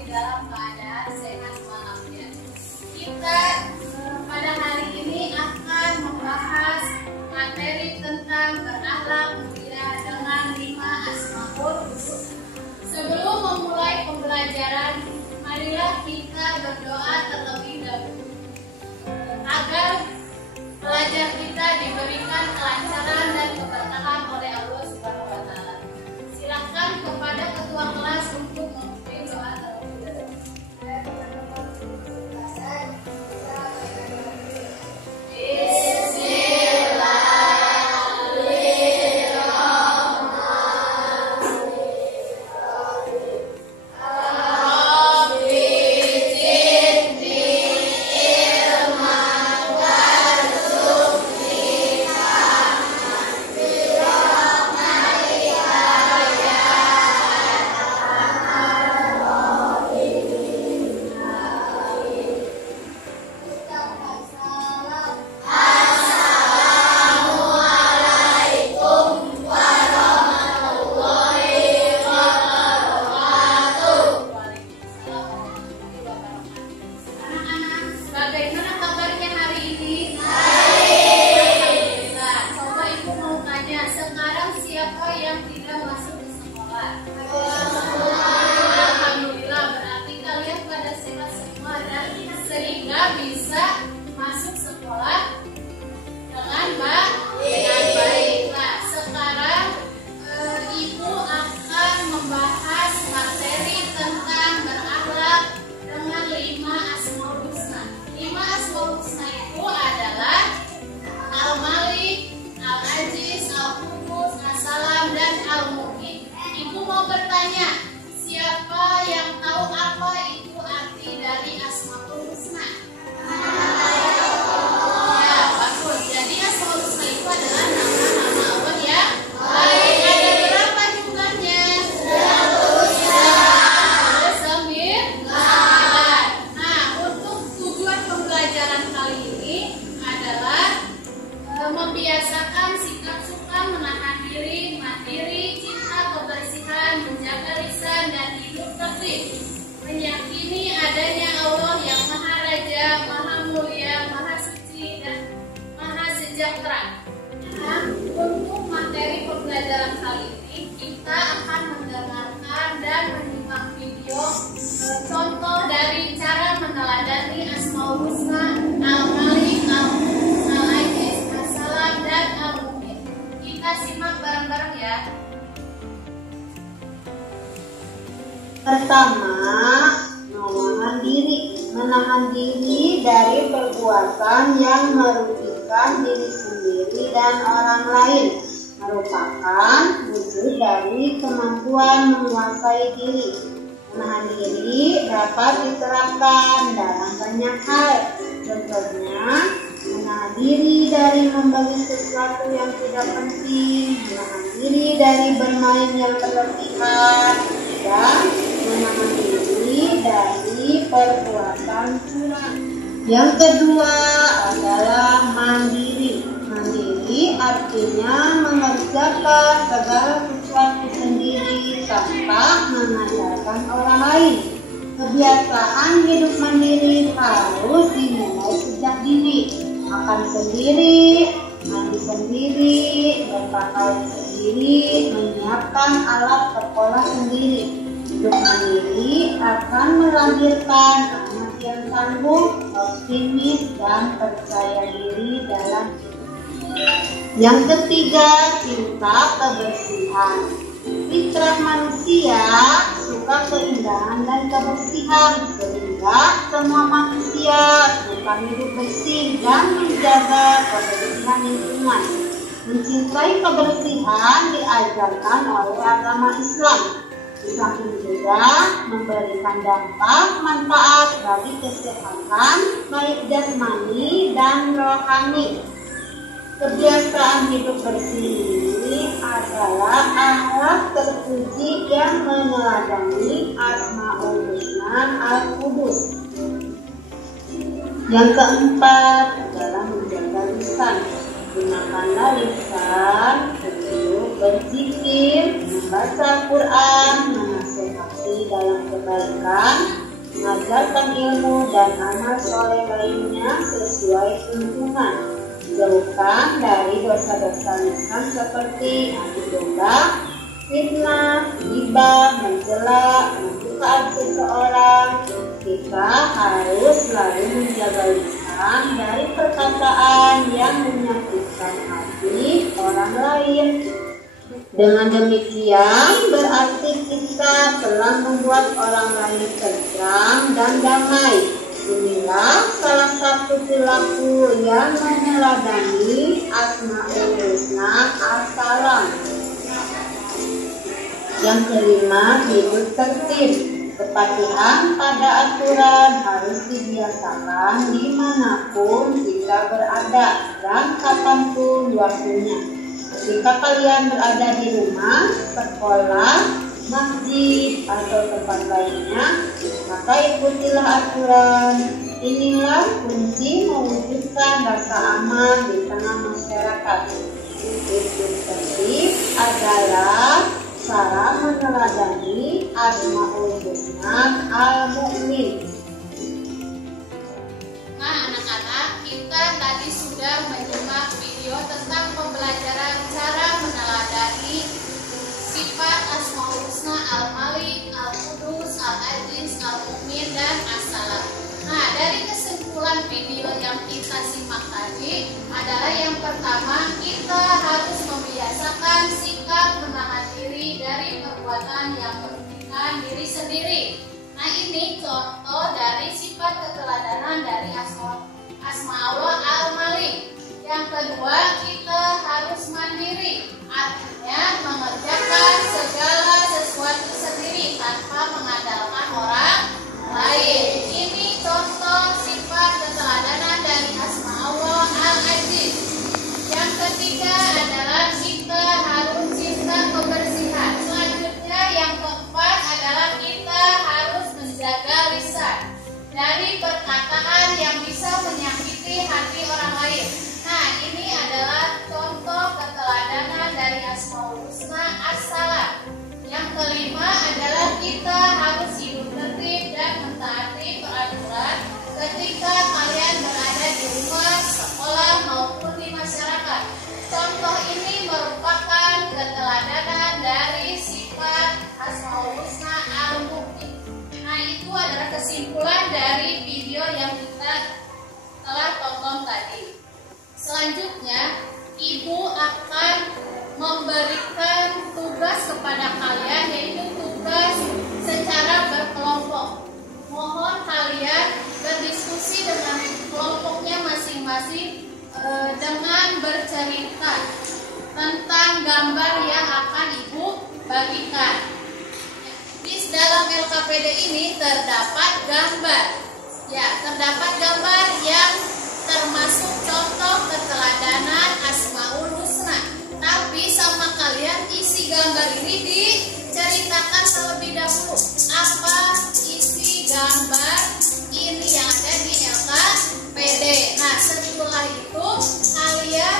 kembali dalam keadaan sehat walafiat. Kita pada hari ini akan membahas materi tentang berakhlak mulia dengan 5 Asmaul Husna. Sebelum memulai pembelajaran, marilah kita berdoa terlebih dahulu agar pelajar kita diberikan kelancaran dan keberkahan oleh Allah Subhanahu wa taala. Silakan kepada ketua kelas untuk memimpin doa terlebih dahulu. Bagaimana kabarnya hari ini? Alhamdulillah. Coba ibu mau tanya, sekarang siapa yang tidak masuk ke sekolah? Alhamdulillah, berarti kalian pada sehat semua dan sehingga bisa masuk sekolah dengan baik. Nah, sekarang ibu akan membahas materi tentang berakhlak dengan 5 Asmaul Husna. 5 Asmaul Husna itu adalah Al-Malik, Al-Aziz, Al-Qudus, As-Salam, dan Al-Mu'min. Ibu mau bertanya, siapa yang tahu apa itu arti dari Asmaul Husna? Ya, bagus. Jadi Asmaul Husna itu adalah nama-nama Allah ya. Baik, ada berapa jumlahnya? 9. Nah, untuk tujuan pembelajaran kali ini adalah membiasakan sikap suka menahan diri, mandiri, cinta kebersihan, menjaga lisan, dan hidup tertib. Meyakini adanya Allah yang Maha Raja, Maha Mulia, Maha Suci, dan Maha Sejahtera. Nah, untuk materi pembelajaran kali ini kita akan mendengarkan dan menyimak video contoh dari cara meneladani Asmaul Husna, Al-Malik, Al-Qudus, Al-Aziz, As-Salam, dan Al-Mu'min. Kita simak bareng-bareng ya. Pertama, menahan diri dari perbuatan yang merugikan diri sendiri dan orang lain merupakan wujud dari kemampuan menguasai diri. Menahan diri dapat diterapkan dalam banyak hal. Contohnya, menahan diri dari membeli sesuatu yang tidak penting, menahan diri dari bermain yang berlebihan, dan menahan diri dari perbuatan curang. Yang kedua adalah mandiri. Mandiri artinya mengerjakan segala sesuatu sendiri tanpa mengandalkan orang lain. Kebiasaan hidup mandiri harus dimulai sejak dini. Makan sendiri, mandi sendiri, berpakaian sendiri, menyiapkan alat sekolah sendiri. Hidup mandiri akan melahirkan anak yang tangguh, optimis, dan percaya diri dalam hidup. Yang ketiga, cinta kebersihan. Fitrah manusia suka keindahan dan kebersihan, sehingga semua manusia suka hidup bersih dan menjaga kebersihan lingkungan. Mencintai kebersihan diajarkan oleh agama Islam. Di samping juga memberikan dampak manfaat bagi kesehatan baik jasmani dan rohani. Kebiasaan hidup bersih ini adalah akhlak terpuji yang meneladani Asmaul Husna Al-Qudus. Yang keempat adalah menjaga lisan. Gunakanlah lisan untuk berzikir, membaca Quran, menasehati dalam kebaikan kebaikan, mengajarkan ilmu dan amal soleh lainnya sesuai tuntunan. Jauhkan dari dosa-dosa lisan seperti adu domba, fitnah, ghibah, mencela, membuka aib seseorang. Kita harus selalu menjaga lisan dari perkataan yang menyakitkan hati orang lain. Dengan demikian berarti kita telah membuat orang lain tentram dan damai. Inilah salah satu perilaku yang meneladani Asmaul Husna As-Salam. Yang kelima, hidup tertib. Kepatuhan pada aturan harus dibiasakan dimanapun kita berada dan kapanpun waktunya. Jika kalian berada di rumah, sekolah, masjid, atau tempat lainnya, maka ikutilah aturan. Inilah kunci mewujudkan rasa aman di tengah masyarakat. Hidup tertib adalah cara meneladani Asmaul Husna Al-Mu'min. Nah, anak-anak, kita tadi sudah menyimak video tentang pembelajaran cara meneladani sifat Asmaul Husna Al-Malik, Al-Qudus, Al-Aziz, Al-Mu'min, dan As-Salam. Nah, dari kesimpulan video yang kita simak tadi adalah yang pertama, kita harus membiasakan sikap menahan diri dari perbuatan yang merugikan diri sendiri. Nah, ini contoh dari sifat keteladanan dari Asma Allah Al-Malik. Yang kedua, kita harus mandiri, artinya mengerjakan segala sesuatu sendiri tanpa mengandalkan orang lain. Ini contoh sifat keteladanan dari Asma Allah Al-Aziz. Yang ketiga adalah kita harus cinta kebersihan. Selanjutnya yang keempat adalah kita harus menjaga lisan dari perkataan yang bisa menyakiti hati orang lain. Nah, ini adalah contoh keteladanan dari Asmaul Husna As-Salam. Yang kelima adalah kita harus hidup tertib dan mentaati peraturan ketika kalian berada di rumah, sekolah, maupun di masyarakat. Contoh ini merupakan keteladanan dari sifat Asmaul Husna Al-Mu'min. Nah, itu adalah kesimpulan dari video yang kita telah tonton tadi. Selanjutnya, Ibu akan memberikan tugas kepada kalian, yaitu tugas secara berkelompok. Mohon kalian berdiskusi dengan kelompoknya masing-masing dengan bercerita tentang gambar yang akan Ibu bagikan. Di dalam LKPD ini terdapat gambar. Ya, terdapat gambar yang termasuk contoh keteladanan Asmaul Husna. Tapi sama kalian isi gambar ini diceritakan terlebih dahulu. Apa isi gambar ini yang ada di LKPD. Nah, setelah itu kalian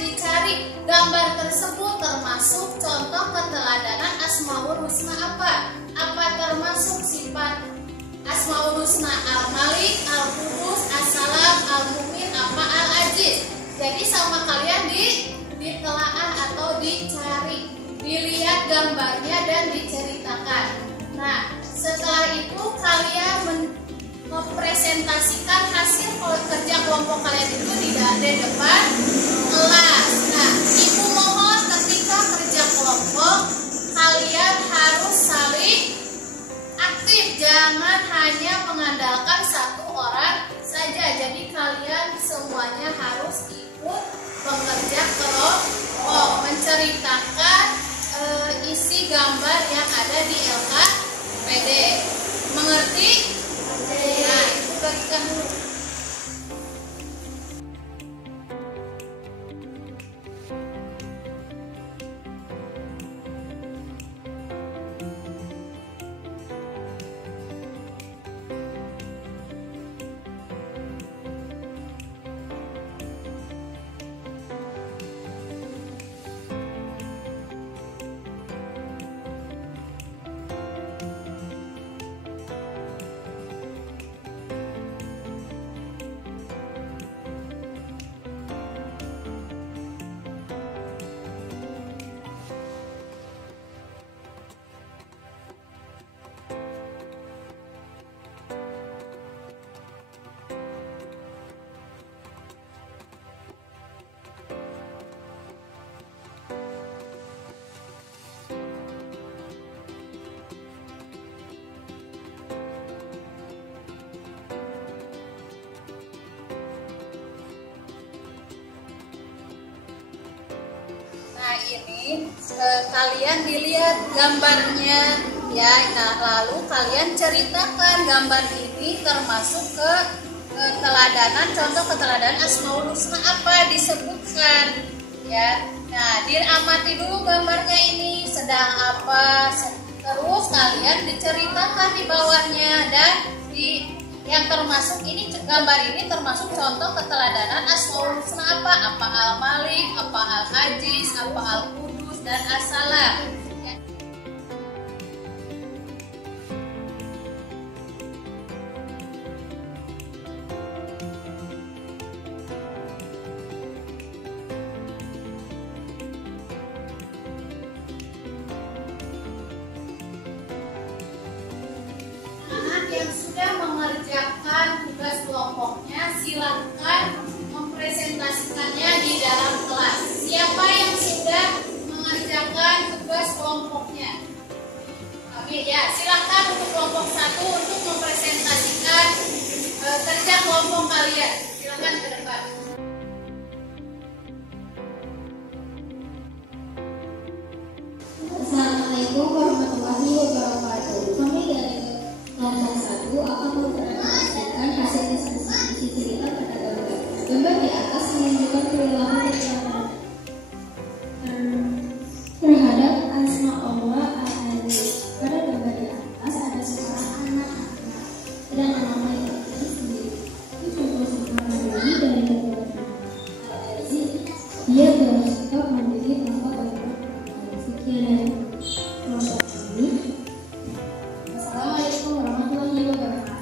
dicari gambar tersebut termasuk contoh keteladanan Asmaul Husna apa? Apa termasuk sifat Asmaul Husna Al-Malik, Al-Qudus, As-Salam, Al-Mu'min, apa Al-Aziz. Jadi sama kalian ditelaah atau dicari, dilihat gambarnya dan diceritakan. Nah, setelah itu kalian mempresentasikan hasil kerja kelompok kalian itu di depan kelas. Nah, Ibu mohon ketika kerja kelompok kalian harus saling aktif, jangan hanya mengandalkan satu orang saja. Jadi kalian semuanya harus ikut bekerja kelompok, menceritakan isi gambar yang ada di LKPD. Mengerti? Nah, itu bagikan dulu. ini kalian dilihat gambarnya ya. Nah, lalu kalian ceritakan gambar ini termasuk keteladanan, contoh keteladanan Asmaul Husna apa disebutkan ya. Nah, diamati dulu gambarnya ini sedang apa, terus kalian diceritakan di bawahnya dan yang termasuk ini gambar ini termasuk contoh keteladanan Asmaul Husna apa Al-Malik, apa Al-Aziz, apa Al-Qudus dan As-Salam. Yang sudah mengerjakan tugas kelompoknya silakan mempresentasikannya di dalam kelas. Siapa yang sudah mengerjakan tugas kelompoknya? Oke ya, silakan untuk kelompok 1 untuk mempresentasikan kerja kelompok kalian. Silakan ke depan. Assalamualaikum warahmatullahi wabarakatuh. Kami dari kelompok 1 akan mempresentasikan hasil diskusi cerita pada gambar. Gambar di atas menunjukkan perilaku terhadap asma Allah Al-Aziz. Pada gambar di atas ada seorang anak-anak sedang menamai dirinya sendiri. Itu contoh sikap mandiri dari kedua Al-Aziz. Dia bersikap mandiri tanpa bantuan. Sekian dari kelompok kami. Assalamualaikum warahmatullahi wabarakatuh.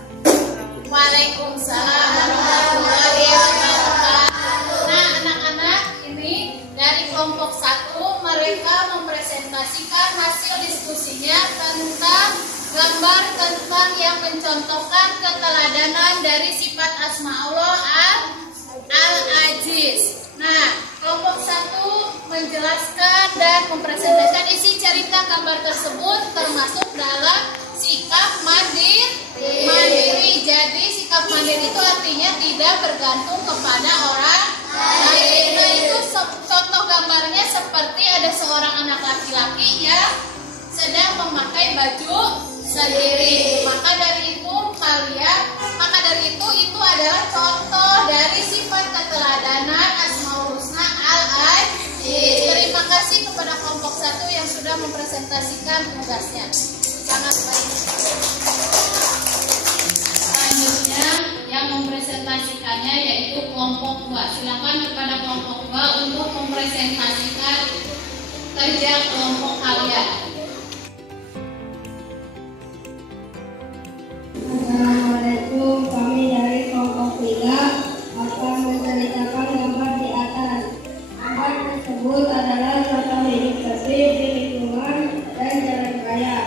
Waalaikumsalam warahmatullahi wabarakatuh. Nah, anak-anak ini dari kelompok 1 mereka mempresentasikan hasil diskusinya tentang gambar tentang yang mencontohkan keteladanan dari sifat asma Allah Al-Aziz. Nah, kelompok 1 menjelaskan dan mempresentasikan isi cerita gambar tersebut termasuk dalam sikap mandiri. Jadi sikap mandiri itu artinya tidak bergantung kepada orang lain. Nah, itu contoh gambarnya seperti ada seorang anak laki-laki yang sedang memakai baju sendiri. Maka dari itu adalah contoh dari sifat keteladanan Asmaul Husna Al-Aziz. Terima kasih kepada kelompok 1 yang sudah mempresentasikan tugasnya. Sangat baik. Selanjutnya yang mempresentasikannya yaitu kelompok 2. Silakan kepada kelompok 2 untuk mempresentasikan kerja kelompok kalian. Assalamualaikum, kami dari kelompok 3 akan menceritakan gambar di atas. Gambar tersebut adalah contoh hidup tertib di lingkungan dan jalan raya.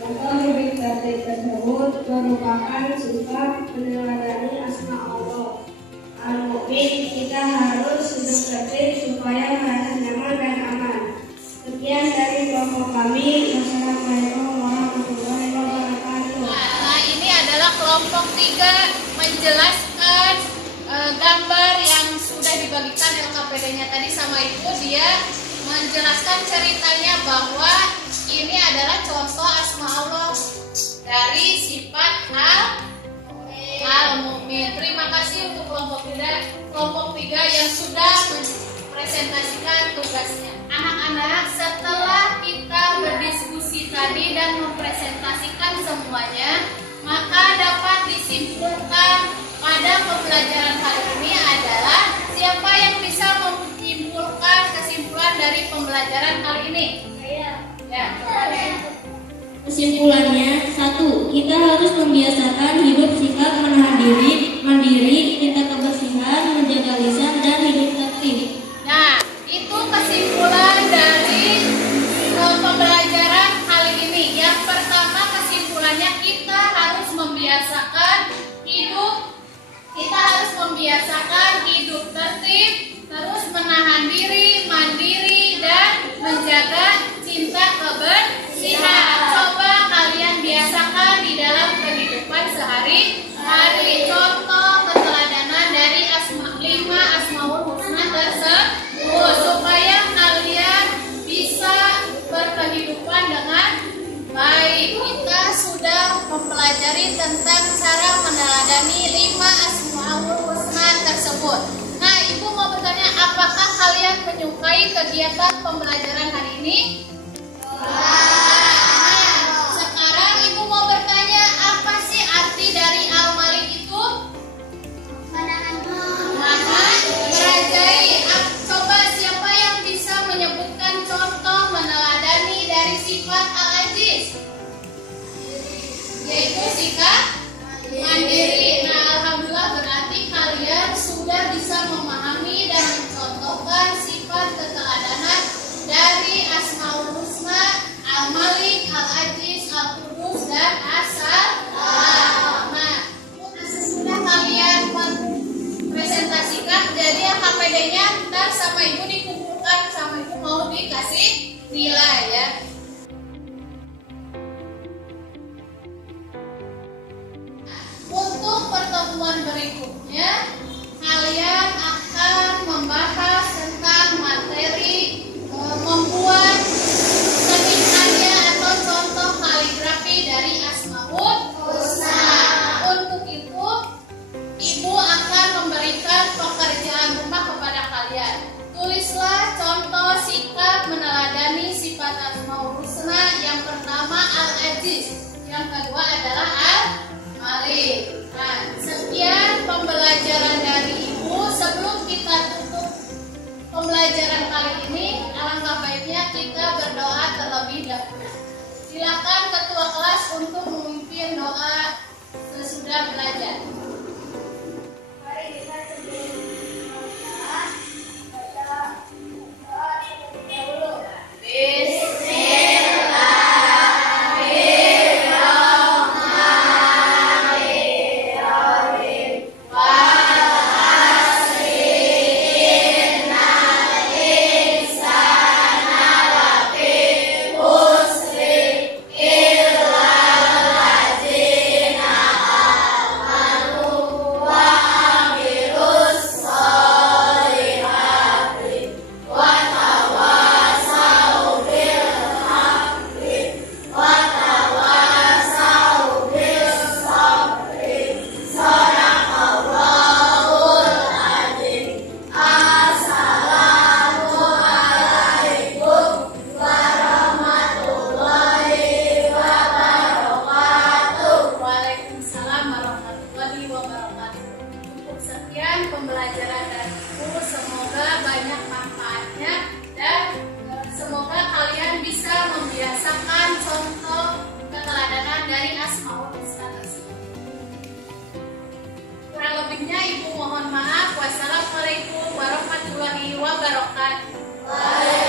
Contoh hidup tertib tersebut merupakan sifat meneladani asma Allah Al-Mu'min. Kita harus hidup tertib supaya merasa nyaman dan aman. Sekian dari kelompok kami. Wassalamualaikum warahmatullahi wabarakatuh. Nah, ini adalah kelompok 3 menjelaskan gambar yang sudah dibagikan LKPD-nya tadi sama Ibu. Dia menjelaskan ceritanya bahwa ini adalah contoh asma Allah dari sifat Al-Mu'min. Terima kasih untuk kelompok 3 yang sudah mempresentasikan tugasnya. Anak-anak, setelah kita berdiskusi tadi dan mempresentasikan semuanya, maka dapat disimpulkan pada pembelajaran kali ini adalah siapa yang bisa menyimpulkan kesimpulan dari pembelajaran kali ini? Ya, Kesimpulannya, 1. Kita harus membiasakan hidup sikap menahan diri, mandiri, tingkat kebersihan, menjaga lisan, dan hidup tertib. Nah, itu kesimpulan dari pembelajaran kali ini. Yang pertama kesimpulannya kita harus membiasakan hidup tertib, terus menahan diri, mandiri, dan menjaga cinta kebersihan. Coba kalian biasakan di dalam kehidupan sehari-hari. Contoh keteladanan dari 5 Asmaul Husna tersebut supaya kalian bisa mempelajari tentang cara meneladani 5 Asmaul Husna tersebut. Nah, Ibu mau bertanya, apakah kalian menyukai kegiatan pembelajaran hari ini? Sekarang Ibu mau bertanya, apa sih arti dari Al-Malik itu? Menahan, merajai. Coba siapa yang bisa menyebutkan contoh meneladani dari sifat Al-Aziz? Yaitu sikap mandiri. Nah, alhamdulillah berarti kalian sudah bisa memahami dan mencontohkan sifat keteladanan dari Asmaul Husna, Al-Malik, Al-Aziz, Al-Qudus, dan As-Salam. Nah, sesudah kalian presentasikan, jadi KPD-nya ntar sama Ibu dikumpulkan, sama Ibu mau dikasih nilai ya. Untuk pertemuan berikutnya, kalian akan membahas tentang materi membuat seni karya atau contoh kaligrafi dari Asmaul Husna. Untuk itu, Ibu akan memberikan pekerjaan rumah kepada kalian. Tulislah contoh sikap meneladani sifat Asmaul Husna. Yang pertama Al-Aziz, yang kedua adalah Al-Malik. Nah, sekian pembelajaran dari Ibu. Sebelum kita tutup pembelajaran kali ini, alangkah baiknya kita berdoa terlebih dahulu. Silakan ketua kelas untuk memimpin doa sesudah belajar. Mari kita sebelum berdoa, baca doa terlebih dahulu. Pembelajaran dari Ibu, semoga banyak manfaatnya dan semoga kalian bisa membiasakan contoh keteladanan dari Asmaul Husna tersebut. Kurang lebihnya Ibu mohon maaf. Wassalamualaikum warahmatullahi wabarakatuh.